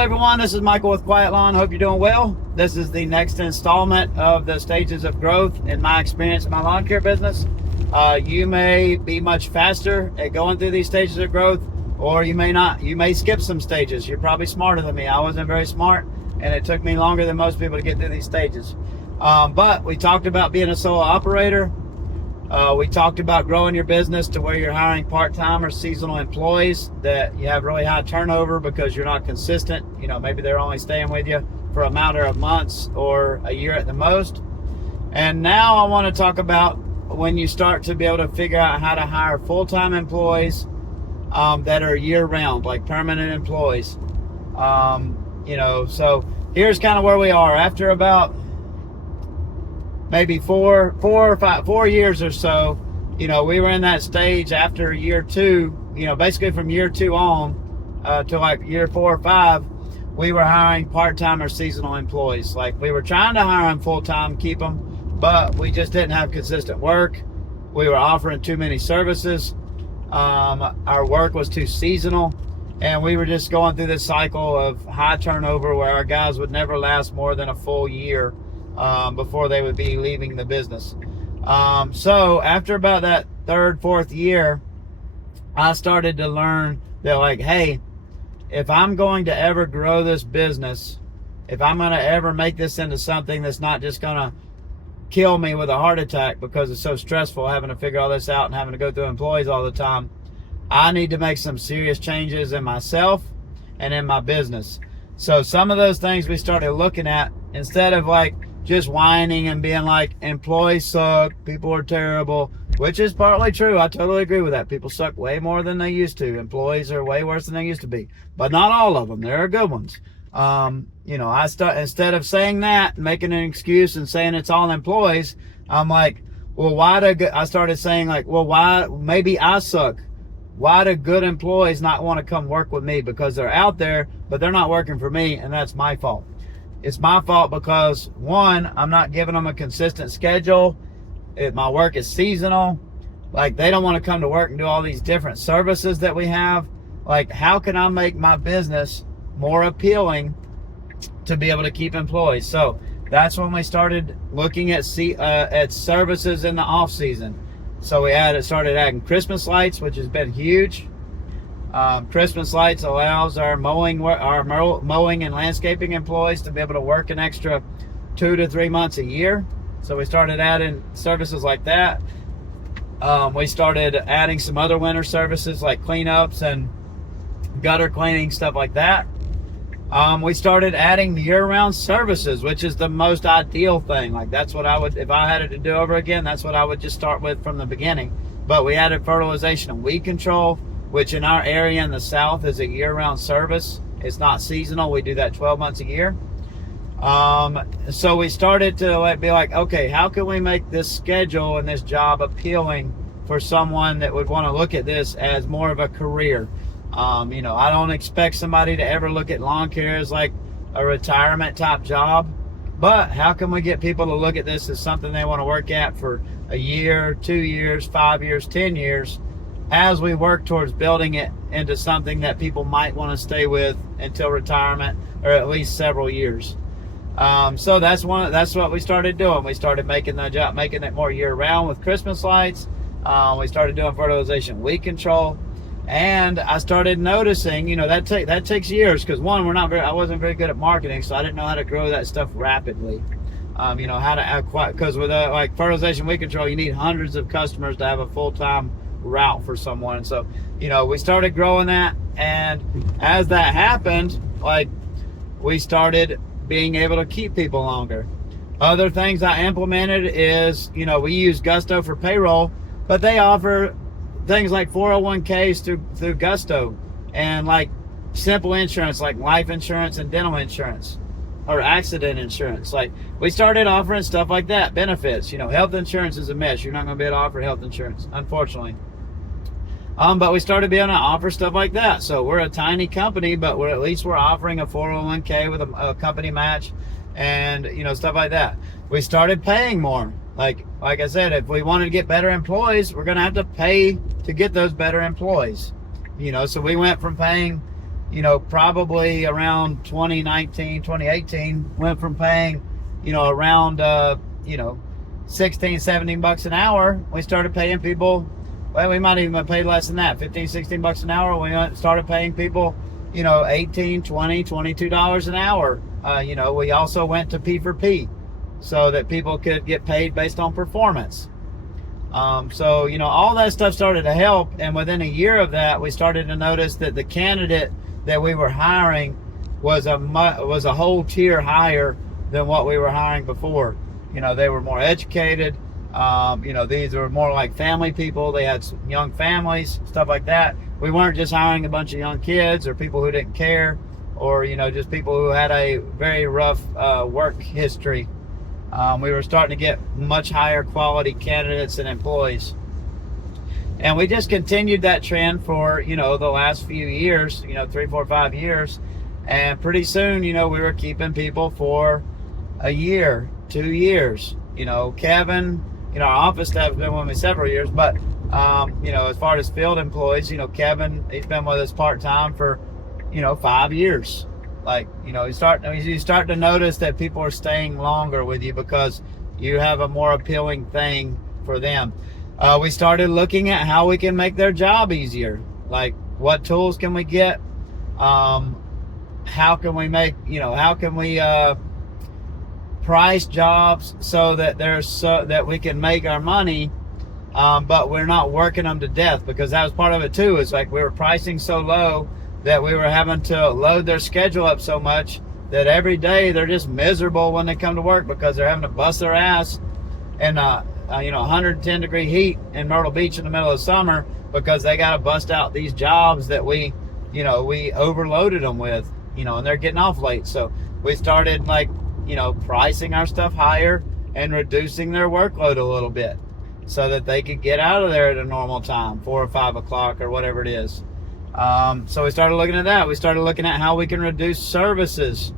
everyone, this is Michael with Quiet Lawn. Hope you're doing well. This is the next installment of the stages of growth in my experience in my lawn care business. You may be much faster at going through these stages of growth, or you may not. You may skip some stages. You're probably smarter than me. I wasn't very smart, and it took me longer than most people to get through these stages. But we talked about being a solo operator. We talked about growing your business to where you're hiring part-time or seasonal employees, that you have really high turnover because you're not consistent. You know, maybe they're only staying with you for a matter of months or a year at the most. And now I want to talk about when you start to be able to figure out how to hire full-time employees that are year-round, like permanent employees. So here's kind of where we are after about maybe 4 years or so. We were in that stage after year 2, basically from year 2 on to like year 4 or 5, we were hiring part-time or seasonal employees. Like, we were trying to hire them full-time, keep them, but we just didn't have consistent work. We were offering too many services. Our work was too seasonal, and we were just going through this cycle of high turnover where our guys would never last more than a full year before they would be leaving the business. So after about that 3rd, 4th year, I started to learn that, like, hey, if I'm going to ever grow this business, if I'm going to ever make this into something that's not just going to kill me with a heart attack because it's so stressful having to figure all this out and having to go through employees all the time, I need to make some serious changes in myself and in my business. So some of those things we started looking at, instead of like just whining and being like, employees suck, people are terrible, which is partly true. I totally agree with that. People suck way more than they used to. Employees are way worse than they used to be, but not all of them. There are good ones. Instead of saying that, making an excuse and saying it's all employees, I'm like, well, I started saying, like, well, why, maybe I suck. Why do good employees not want to come work with me? Because they're out there, but they're not working for me, and that's my fault. It's my fault because, one, I'm not giving them a consistent schedule. My work is seasonal. Like, they don't want to come to work and do all these different services that we have. Like, how can I make my business more appealing to be able to keep employees? So that's when we started looking at services in the off season. So we started adding Christmas lights, which has been huge. Christmas lights allows our mowing and landscaping employees to be able to work an extra 2 to 3 months a year. So we started adding services like that. We started adding some other winter services like cleanups and gutter cleaning, stuff like that. We started adding year-round services, which is the most ideal thing. Like, that's what I would, if I had it to do over again, that's what I would just start with from the beginning. But we added fertilization and weed control, which in our area in the South is a year-round service. It's not seasonal. We do that 12 months a year. So we started to be like, okay, how can we make this schedule and this job appealing for someone that would want to look at this as more of a career? I don't expect somebody to ever look at lawn care as like a retirement type job, but how can we get people to look at this as something they want to work at for a year, 2 years, 5 years, 10 years, as we work towards building it into something that people might want to stay with until retirement, or at least several years. So that's what we started doing. We started making it more year round with Christmas lights. We started doing fertilization, weed control. And I started noticing, that takes years, because one, I wasn't very good at marketing, so I didn't know how to grow that stuff rapidly. How to acquire, because with like fertilization, weed control, you need hundreds of customers to have a full-time route for someone. So, we started growing that, and as that happened, like, we started being able to keep people longer. Other things I implemented is, we use Gusto for payroll, but they offer things like 401ks through Gusto, and like simple insurance like life insurance and dental insurance or accident insurance. Like, we started offering stuff like that, benefits. Health insurance is a mess. You're not going to be able to offer health insurance, unfortunately. But we started being able to offer stuff like that. So we're a tiny company, but we're offering a 401k with a company match and, stuff like that. We started paying more. Like I said, if we wanted to get better employees, we're going to have to pay to get those better employees. So we went from paying probably around 2019, 2018, went from paying, around, 16, 17 bucks an hour. We started paying people, well, we might even have paid less than that, 15, 16 bucks an hour. We started paying people, 18, 20, $22 an hour. We also went to P for P so that people could get paid based on performance. So, all that stuff started to help. And within a year of that, we started to notice that the candidate that we were hiring was a whole tier higher than what we were hiring before. They were more educated. These were more like family people. They had some young families, stuff like that. We weren't just hiring a bunch of young kids or people who didn't care, or, just people who had a very rough work history. We were starting to get much higher quality candidates and employees. And we just continued that trend for, the last few years, 3, 4, 5 years. And pretty soon, we were keeping people for a year, 2 years. Kevin, our office staff has been with me several years, but, as far as field employees, Kevin, he's been with us part-time for, 5 years. Like, you start to notice that people are staying longer with you because you have a more appealing thing for them. We started looking at how we can make their job easier. Like, what tools can we get? How can we make, how can we price jobs so that that we can make our money, but we're not working them to death, because that was part of it too. It's like we were pricing so low that we were having to load their schedule up so much that every day they're just miserable when they come to work because they're having to bust their ass in 110 degree heat in Myrtle Beach in the middle of summer, because they got to bust out these jobs that we overloaded them with, and they're getting off late. So we started pricing our stuff higher and reducing their workload a little bit so that they could get out of there at a normal time, 4 or 5 o'clock or whatever it is. So we started looking at that. We started looking at how we can reduce services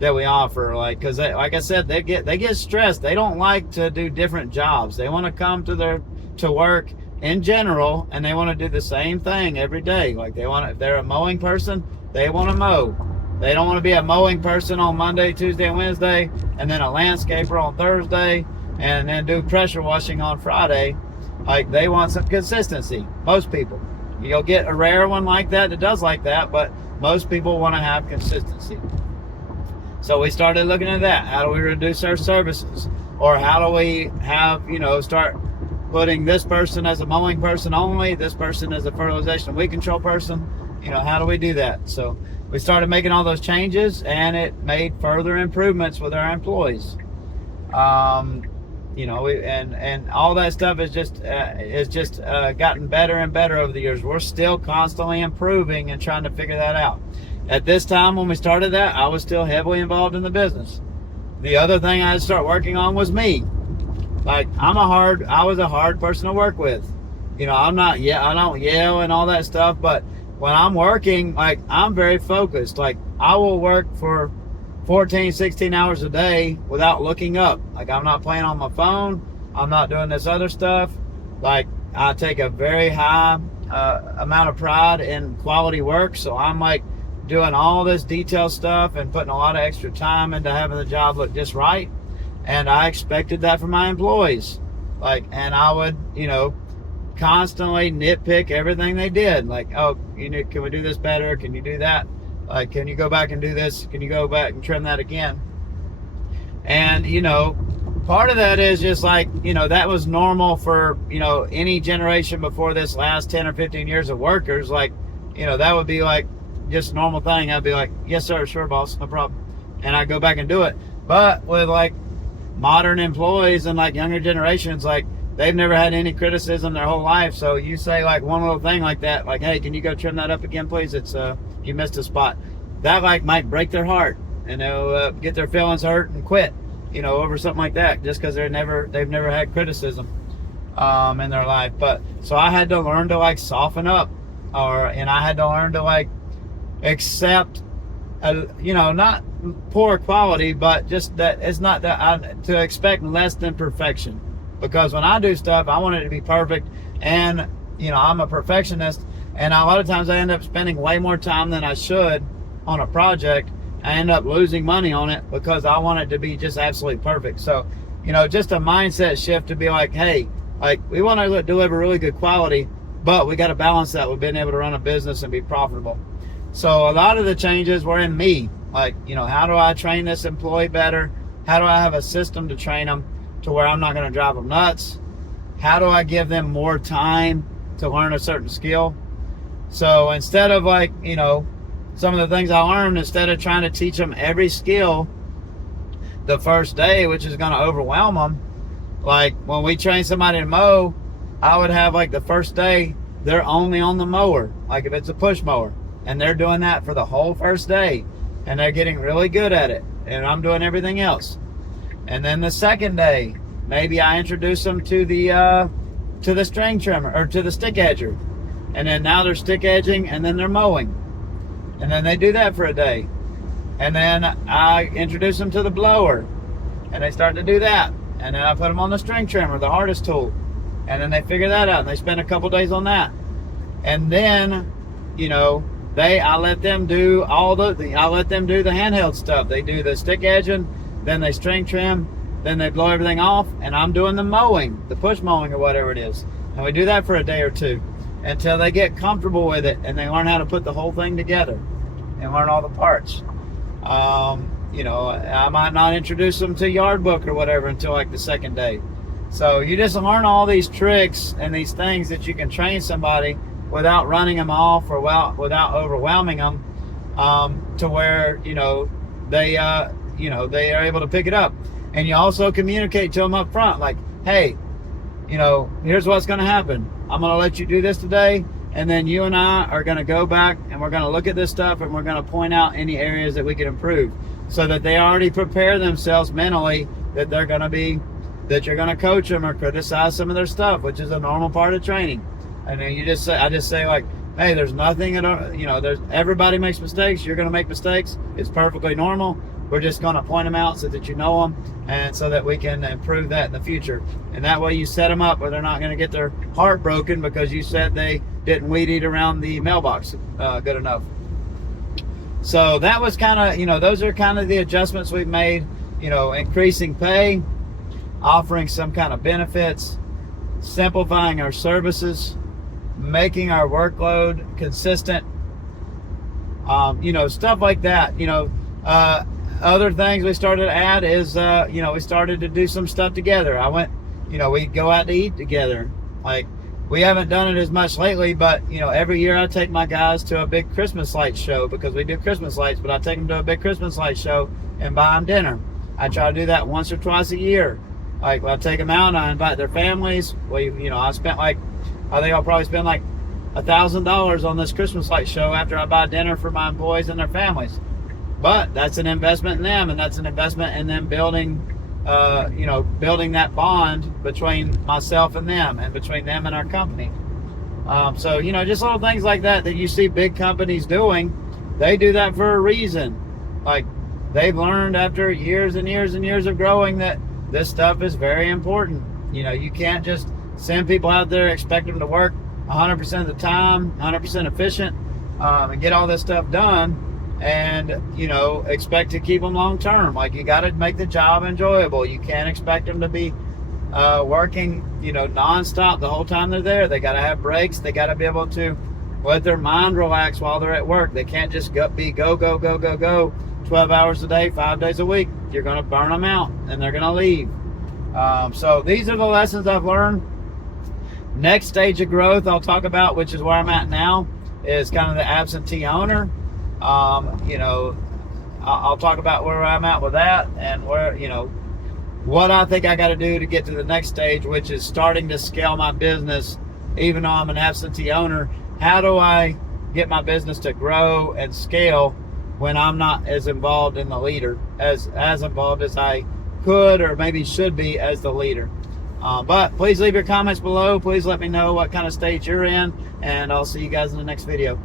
that we offer, because like I said, they get stressed. They don't like to do different jobs. They want to come to work in general, and they want to do the same thing every day. Like if they're a mowing person, they want to mow. They don't want to be a mowing person on Monday, Tuesday, and Wednesday, and then a landscaper on Thursday, and then do pressure washing on Friday. Like, they want some consistency. Most people. You'll get a rare one like that does like that, but most people want to have consistency. So we started looking at that. How do we reduce our services? Or how do we have, start putting this person as a mowing person only, this person as a fertilization and weed control person? How do we do that? So we started making all those changes, and it made further improvements with our employees. And all that stuff is just gotten better and better over the years. We're still constantly improving and trying to figure that out. At this time, when we started that, I was still heavily involved in the business. The other thing I had to start working on was me. Like, I was a hard person to work with. I don't yell and all that stuff, but when I'm working, I'm very focused. Like, I will work for 14, 16 hours a day without looking up. Like, I'm not playing on my phone. I'm not doing this other stuff. Like, I take a very high amount of pride in quality work. So I'm doing all this detailed stuff and putting a lot of extra time into having the job look just right. And I expected that from my employees. And I would, constantly nitpick everything they did. Like, oh, can we do this better? Can you do that? Can you go back and do this? Can you go back and trim that again? And, part of that is just that was normal for, any generation before this last 10 or 15 years of workers. That would be just a normal thing. I'd be like, yes, sir, sure, boss, no problem. And I'd go back and do it. But with modern employees and younger generations, they've never had any criticism their whole life. So you say one little thing like that, hey, can you go trim that up again, please? It's you missed a spot. That might break their heart, and they'll get their feelings hurt and quit, over something like that, just because they've never had criticism in their life. But so I had to learn to soften up, and I had to learn to accept, not poor quality, but just that it's not that to expect less than perfection. Because when I do stuff, I want it to be perfect, and I'm a perfectionist. And a lot of times I end up spending way more time than I should on a project. I end up losing money on it because I want it to be just absolutely perfect. So, just a mindset shift to be like, hey, like, we want to deliver really good quality, but we got to balance that with being able to run a business and be profitable. So a lot of the changes were in me. Like, how do I train this employee better? How do I have a system to train them to where I'm not going to drive them nuts? How do I give them more time to learn a certain skill? So instead of like, some of the things I learned, instead of trying to teach them every skill the first day, which is going to overwhelm them, like when we train somebody to mow, I would have like the first day, they're only on the mower. Like if it's a push mower, and they're doing that for the whole first day, and they're getting really good at it, and I'm doing everything else. And then the second day, maybe I introduce them to the string trimmer or to the stick edger, and then now they're stick edging and then they're mowing, and then they do that for a day, and then I introduce them to the blower, and they start to do that, and then I put them on the string trimmer, the hardest tool, and then they figure that out, and they spend a couple days on that, and then I let them do the handheld stuff. They do the stick edging, then they string trim, then they blow everything off, and I'm doing the mowing, the push mowing or whatever it is. And we do that for a day or two until they get comfortable with it and they learn how to put the whole thing together and learn all the parts. I might not introduce them to yard book or whatever until like the second day. So you just learn all these tricks and these things that you can train somebody without running them off or without overwhelming them, to where they are able to pick it up. And you also communicate to them up front, like, hey, here's what's going to happen. I'm going to let you do this today, and then you and I are going to go back and we're going to look at this stuff and we're going to point out any areas that we can improve, so that they already prepare themselves mentally that you're going to coach them or criticize some of their stuff, which is a normal part of training. And then I just say like, hey, there's nothing everybody makes mistakes. You're going to make mistakes. It's perfectly normal. We're just going to point them out so that you know them, and so that we can improve that in the future. And that way you set them up where they're not going to get their heart broken because you said they didn't weed eat around the mailbox good enough. So that was kind of, those are kind of the adjustments we've made, increasing pay, offering some kind of benefits, simplifying our services, making our workload consistent, stuff like that. Other things we started to add is, we started to do some stuff together. We go out to eat together. Like, we haven't done it as much lately, but, every year I take my guys to a big Christmas lights show, because we do Christmas lights, but I take them to a big Christmas lights show and buy them dinner. I try to do that once or twice a year. Like, I take them out and I invite their families. I think I'll probably spend like $1,000 on this Christmas light show after I buy dinner for my employees and their families. But that's an investment in them, and that's an investment in them building that bond between myself and them, and between them and our company. So just little things like that you see big companies doing. They do that for a reason. Like, they've learned after years and years and years of growing that this stuff is very important. You can't just send people out there, expect them to work 100% of the time, 100% efficient, and get all this stuff done, and expect to keep them long term. Like, you got to make the job enjoyable. You can't expect them to be working nonstop the whole time they're there. They got to have breaks. They got to be able to let their mind relax while they're at work. They can't just go 12 hours a day, 5 days a week. You're going to burn them out and they're going to leave. So these are the lessons I've learned. Next stage of growth I'll talk about, which is where I'm at now, is kind of the absentee owner. I'll talk about where I'm at with that, and where, what I think I got to do to get to the next stage, which is starting to scale my business. Even though I'm an absentee owner, how do I get my business to grow and scale when I'm not as involved in the leader, as involved as I could or maybe should be as the leader? But please leave your comments below. Please let me know what kind of stage you're in, and I'll see you guys in the next video.